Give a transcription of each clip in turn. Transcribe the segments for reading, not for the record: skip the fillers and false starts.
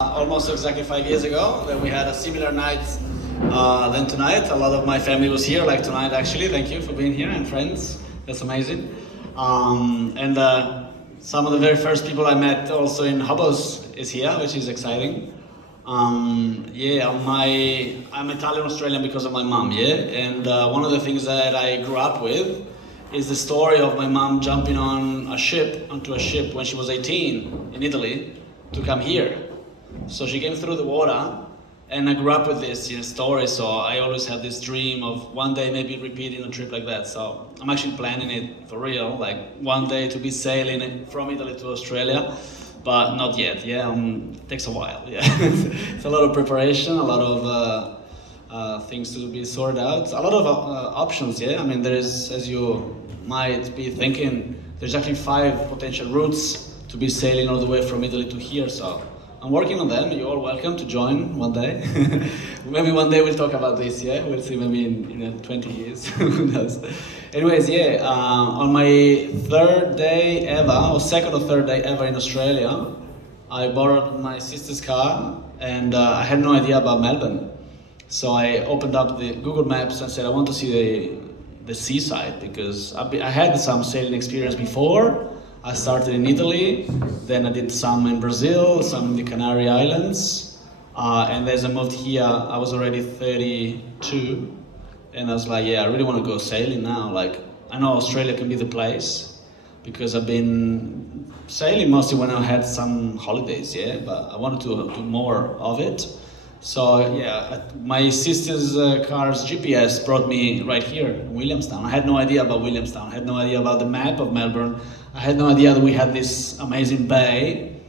Almost exactly 5 years ago that we had a similar night than tonight. A lot of my family was here, like tonight actually. Thank you for being here, and friends. That's amazing. And some of the very first people I met also in Hobsons is here, which is exciting. Yeah, I'm Italian Australian because of my mom, yeah? And one of the things that I grew up with is the story of my mom jumping onto a ship when she was 18 in Italy to come here. So she came through the water, and I grew up with this story, so I always had this dream of one day maybe repeating a trip like that. So I'm actually planning it for real, like one day to be sailing from Italy to Australia, but not yet, yeah, it takes a while, yeah. It's a lot of preparation, a lot of things to be sorted out, a lot of options, yeah. I mean, there is, as you might be thinking, there's actually 5 potential routes to be sailing all the way from Italy to here, so I'm working on them. You're all welcome to join one day. Maybe one day we'll talk about this, yeah? We'll see, maybe in 20 years, who knows. Anyways, yeah, on my third day ever, or second or third day ever in Australia, I borrowed my sister's car, and I had no idea about Melbourne. So I opened up the Google Maps and said, I want to see the seaside, because I had some sailing experience before. I started in Italy, then I did some in Brazil, some in the Canary Islands, and as I moved here, I was already 32, and I was like, yeah, I really want to go sailing now. Like, I know Australia can be the place, because I've been sailing mostly when I had some holidays, yeah, but I wanted to do more of it. So yeah, my sister's car's GPS brought me right here, Williamstown. I had no idea about Williamstown. I had no idea about the map of Melbourne. I had no idea that we had this amazing bay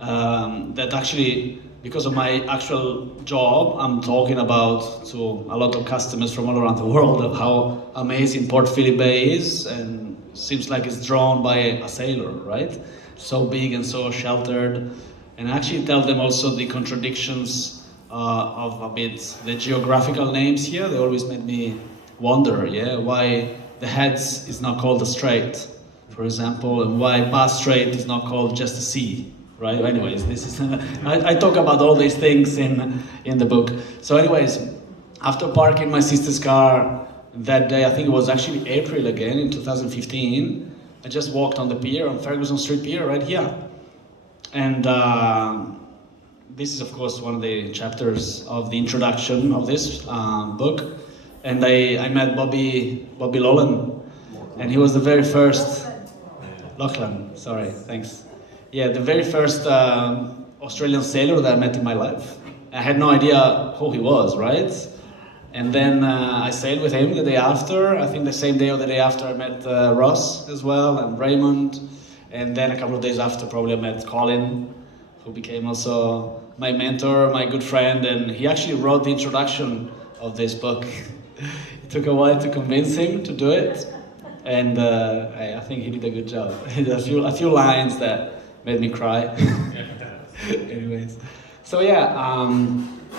that actually, because of my actual job, I'm talking about to a lot of customers from all around the world of how amazing Port Phillip Bay is, and seems like it's drawn by a sailor, right? So big and so sheltered. And I actually tell them also the contradictions of a bit the geographical names here. They always made me wonder, yeah, why the Heads is not called a strait, for example, and why Bass Strait is not called just a sea, right? Anyways, this is I talk about all these things in the book. So, anyways, after parking my sister's car that day, I think it was actually April again in 2015. I just walked on the pier, on Ferguson Street Pier, right here, and. This is, of course, one of the chapters of the introduction of this book, and I met Bobby Lolan, and he was the very first. Lachlan, sorry, thanks. Yeah, the very first Australian sailor that I met in my life. I had no idea who he was, right? And then I sailed with him the day after. I think the same day or the day after I met Ross as well, and Raymond. And then a couple of days after, probably I met Colin, who became also my mentor, my good friend, and he actually wrote the introduction of this book. It took a while to convince him to do it, and I think he did a good job. He did a few lines that made me cry. Anyways, so yeah,